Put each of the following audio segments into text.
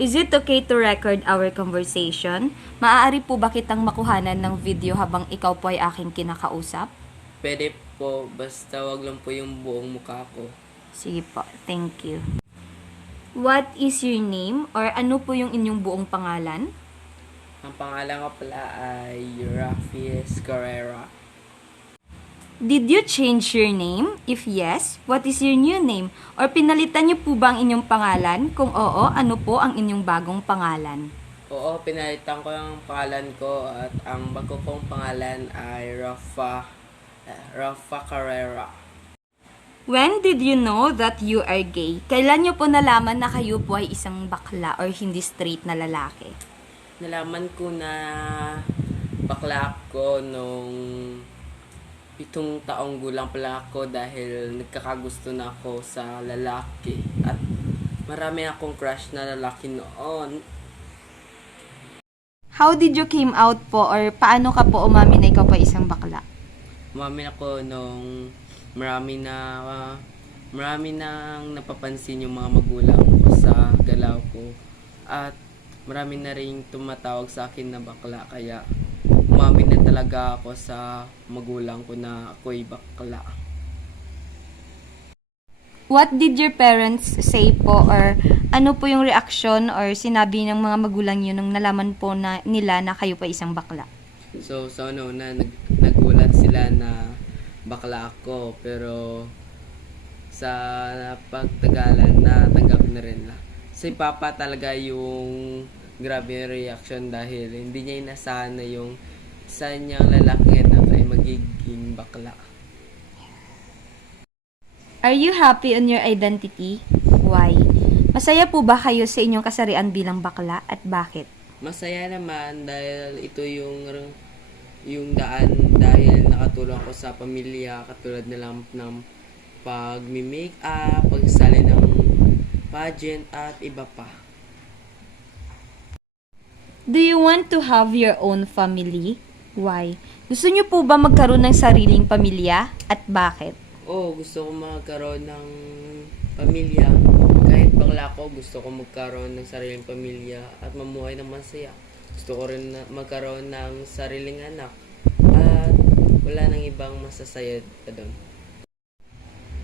Is it okay to record our conversation? Maaari po ba kitang makuhanan ng video habang ikaw po ay aking kinakausap? Pwede po, basta wag lang po yung buong mukha ko. Sige po, thank you. What is your name or ano po yung inyong buong pangalan? Ang pangalan ko pala ay Rafies Carrera. Did you change your name? If yes, what is your new name? Or pinalitan niyo po ba ang inyong pangalan? Kung oo, ano po ang inyong bagong pangalan? Oo, pinalitan ko yung pangalan ko at ang bago kong pangalan ay Rafa Carrera. When did you know that you are gay? Kailan niyo po nalaman na kayo po ay isang bakla or hindi straight na lalaki? Nalaman ko na bakla ako nung 7 taong gulang pala ako dahil nagkakagusto na ako sa lalaki at marami akong crush na lalaki noon. How did you came out po or paano ka po umamin na ikaw po ay isang bakla? Umamin ako nung marami nang napapansin yung mga magulang ko sa galaw ko at marami na rin tumatawag sa akin na bakla kaya umamin na talaga ako sa magulang ko na ako'y bakla. What did your parents say po or ano po yung reaction or sinabi ng mga magulang niyo nung nalaman po na nila na kayo pa isang bakla? So sa una nagulat sila na bakla ako pero sa pagtagalan natanggap na rin na. Si Papa talaga yung grabe yung reaction dahil hindi niya inasahan na yung isa niyang lalaki na ay magiging bakla. Are you happy on your identity? Why? Masaya po ba kayo sa inyong kasarian bilang bakla at bakit? Masaya naman dahil ito yung daan dahil nakatulong ako sa pamilya katulad na lang ng pag-make up, pagsali ng pageant at iba pa. Do you want to have your own family? Why? Gusto niyo po ba magkaroon ng sariling pamilya at bakit? Oo, gusto ko magkaroon ng pamilya. Kahit bakla ko, gusto ko magkaroon ng sariling pamilya at mamuhay ng masaya. Gusto ko rin magkaroon ng sariling anak at wala nang ibang masasaya pa doon.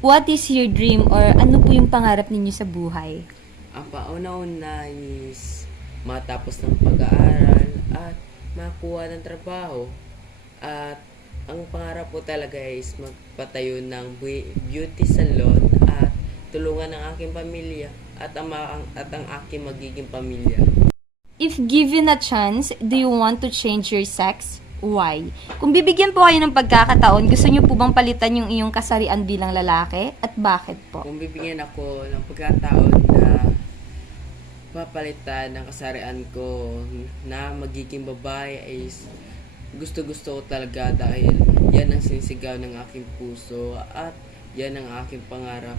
What is your dream or ano po yung pangarap ninyo sa buhay? Ang pauna-una is matapos ng pag-aaral at makuha ng trabaho. At ang pangarap ko talaga is magpatayo ng beauty salon at tulungan ang aking pamilya at ang aking magiging pamilya. If given a chance, do you want to change your sex? Why? Kung bibigyan po kayo ng pagkakataon, gusto niyo po bang palitan yung iyong kasarian bilang lalaki? At bakit po? Kung bibigyan ako ng pagkataon na papalitan ng kasarian ko na magiging babae ay gusto ko talaga dahil yan ang sinisigaw ng aking puso at yan ang aking pangarap.